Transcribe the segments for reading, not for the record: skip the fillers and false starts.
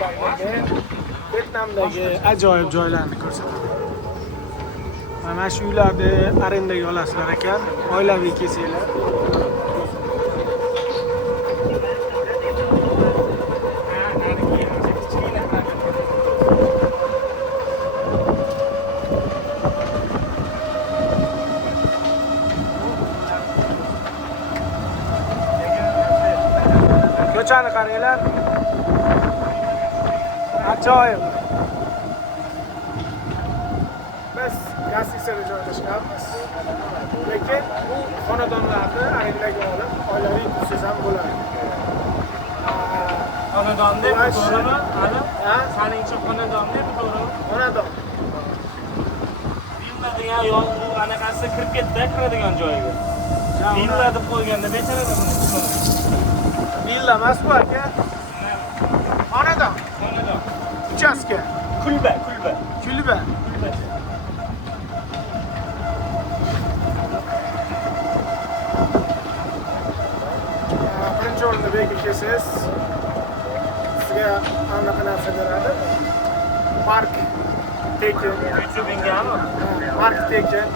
sizlarga Vyetnamdagi ajoyib joylarni ko'rsataman. Mana shu uylarni arendaga olasizlar ekan, oilaviy kelsanglar. Ko'chani qaranglar. Ajoyib. Biz Gassisada joylashganmiz. Lekin bu xonadonlarni arendaga olib, oilaviy tursangiz ham bo'ladi. Xonadon deb to'g'rimi? Hali? Saningcha xonadon deb to'g'rimi? Xonadon. Villa degan yo'q, bu anaqasi kirib ketdi, kiradigan joyiga. Villa deb qo'yganda bechorada buni. Villa emas bu aka. Xonadon. Xonadon. Uchastka. Kulba. Kulba. Birinchi o'rinda bekib kelsangiz, sizga anaqa narsa beradi. Park tekin. YouTube'ingami? Park tekin.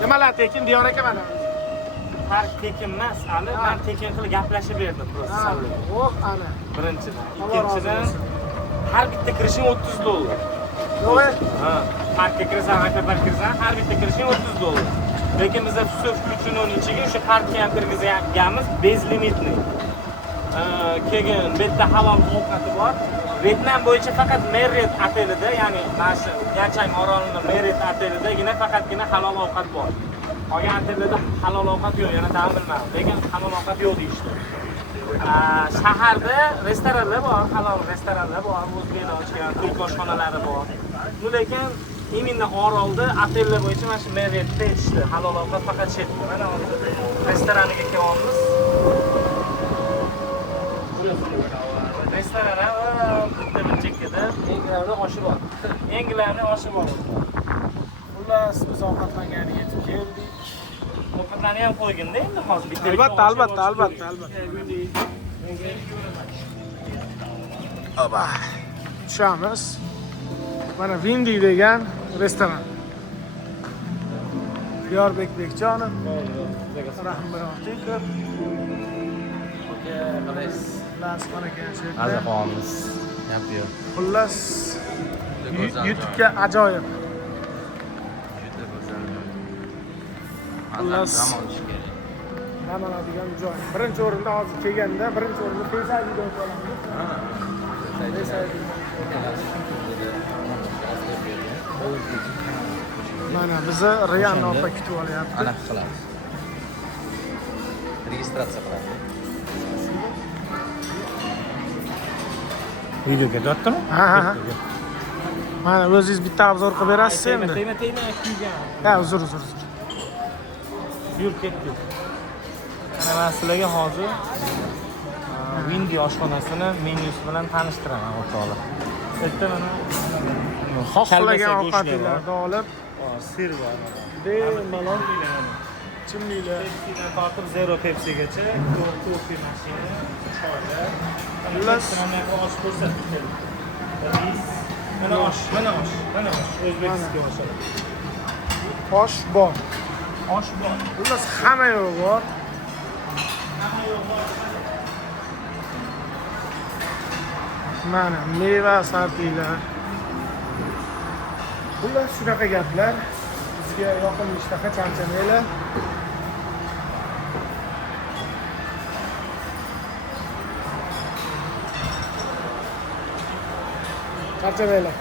Nimalar tekin diyor aka mana? Park tekin emas, hali men tekin qilib gaplashib berdim просто. Ana. Birinchidan, ikkinchidan har bitta kirishing $30. Yo'q. Ha, parkka kirasan, maktabga kirasan, har bitta kirishing $30. Lekin bizda все включенный ichiga o'sha parkka ham kirgizganmiz bezlimitli. Keyin bu yerda halol ovqati bor. Vyetnam bo'yicha faqat Marriott otelida, ya'ni mana shu Yanchang orolining Marriott otelidagina faqatgina halol ovqat bor. Qolgan otellarda halol ovqat yo'q, yana ta'min bilmadim. Lekin halol ovqat yo'q deyishdi. Shaharda restoranlar bor, halol restoranlar bor, o'zbeklar ochgan turk oshxonalari bor. Lekin именно orolda otellar bo'yicha mana shu Marriottda yetishdi. Halol ovqat faqat shu yerda. Mana hozir restoraniga kelyapmiz. Restoran bitta bir chekkada Yenglarni oshi bor. yangilarni oshi bor. Xullas, biz ovqatlanganiga yetib keldik. Ovqatlarni ham qo'yganda endi hozir bitta. Albatta. Oba. Tushamiz. Mana Vindi degan restoran. Diyorbek Bekjonov, Rahimur Otiqov. Azaqonimiz yapıyor. Xullas, YouTube'ga ajoyib. Xullas, dam oladigan joy. Birinchi o'rinda hozir kelganda, birinchi o'rinda Feysaydiga o'tamiz. Mana bizni Riyan opa kutib olyapti. Anaqa qilamiz. Registratsiya qilamiz. Video ketyaptimi? Ha. Mana o'zingiz bitta obzor qilib berasiz endi. Tegma kuygan. Ha, uzr. Yur ketdik. Mana men sizlarga hozir Vindi oshxonasini menyusi bilan tanishtiraman o'rtoqlar. Bitta mana xohlagan ovqatlarni olib, sir bor. bemalol chimliklar, Pepsi'dan tortib Zero Pepsi'gacha, kofe mashina, choylar. Xullas, mana osh ko'rsatib keldi. Mana osh. O'zbekistonga oshadi. osh bor. Osh bor. Xullas, hamma yo'q bor. Mana meva sartiylar. Xullas, shunaqa gaplar. Bizga yoqimli ishtaha charchamanglar. Charchamanglar.